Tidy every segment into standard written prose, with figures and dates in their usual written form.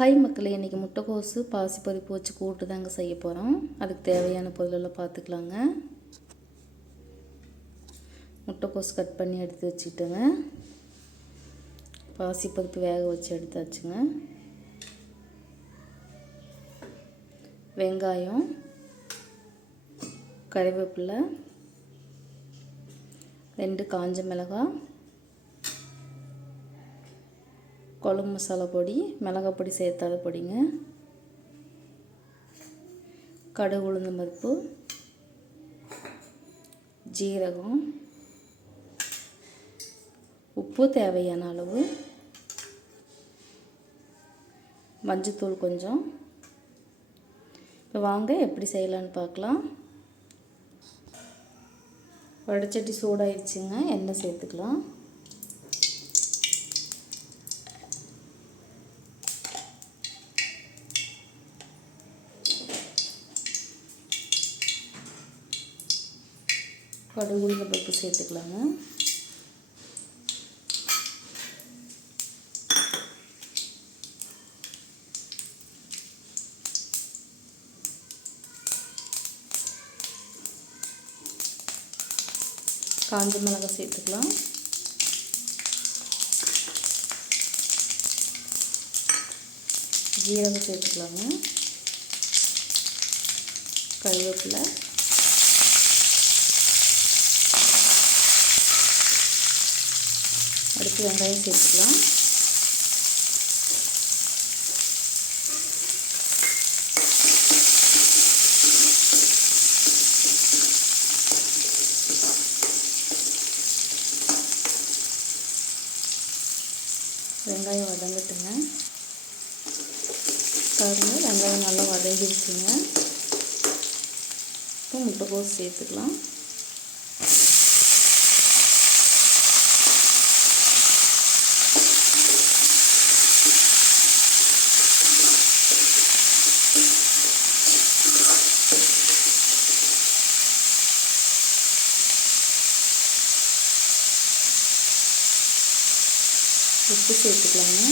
Hi மக்களே, இன்றைக்கி முட்டைக்கோசு பாசிப்பருப்பு வச்சு கூட்டு தாங்க செய்ய போகிறோம். அதுக்கு தேவையான பொருளெல்லாம் பார்த்துக்கலாங்க. முட்டைக்கோசு கட் பண்ணி எடுத்து வச்சுக்கிட்டேங்க. பாசிப்பருப்பு வேக வச்சு எடுத்தாச்சுங்க. வெங்காயம், கறிவேப்பிலை, 2 காஞ்ச மிளகாய், குழம்பு மசாலா பொடி, மிளகாய் பொடி சேர்த்தாத பொடிங்க, கடுகு உளுந்தம் பருப்பு, ஜீரகம், உப்பு தேவையான அளவு, மஞ்சத்தூள் கொஞ்சம். இப்போ வாங்க எப்படி செய்யலான்னு பார்க்கலாம். வடைச்சட்டி சூடாயிடுச்சுங்க. எண்ணெய் சேர்த்துக்கலாம். கடுகு உளுந்தம் பருப்பு சேர்த்துக்கலாங்க. காஞ்ச மிளகாய் சேர்த்துக்கலாம். ஜீரகம் சேர்த்துக்கலாங்க. கருவேப்பிலை, அடுத்து வெங்காயம் சேர்த்துக்கலாம். வெங்காயம் வதங்கட்டுங்க. பாருங்கள், வெங்காயம் நல்லா வதங்கிடுச்சுங்க. இப்போ முட்டைக்கோஸ் சேர்த்துக்கலாம். உப்பு சேர்த்துக்கலாங்க.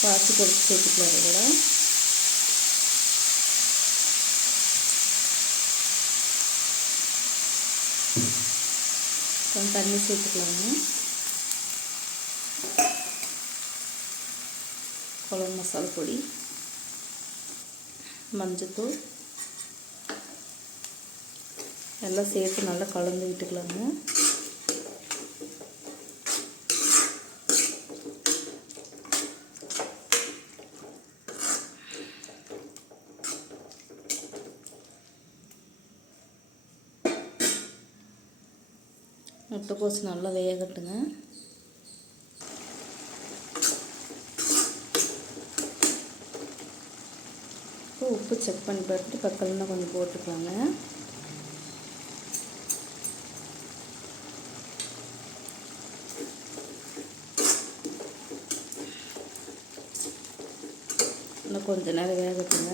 பாசிப்பருப்பு சேர்த்துக்கலாம். இதோட கொஞ்சம் தண்ணி சேர்த்துக்கலாங்க. குழம்பு மசாலா பொடி, மஞ்சத்தூள் எல்லாம் சேர்த்து நல்லா கலந்து விட்டுக்கலாங்க. முட்டைக்கோசு நல்லா வேகட்டுங்க. உப்பு செக் பண்ணி பார்த்துட்டு பக்கம்னா கொஞ்சம் போட்டுக்கலாங்க. இன்னும் கொஞ்சம் நேரம் வேகட்டுங்க.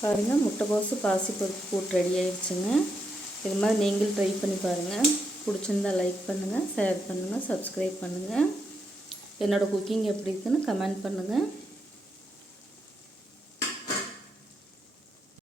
பாருங்கள், முட்டைக்கோசு பாசிப்பருப்பு கூட்டு ரெடி ஆயிடுச்சுங்க. இது மாதிரி நீங்களும் ட்ரை பண்ணி பாருங்கள். பிடிச்சிருந்தா லைக் பண்ணுங்கள், ஷேர் பண்ணுங்கள், சப்ஸ்கிரைப் பண்ணுங்கள். என்னோடய குக்கிங் எப்படி இருக்குன்னு கமெண்ட் பண்ணுங்கள்.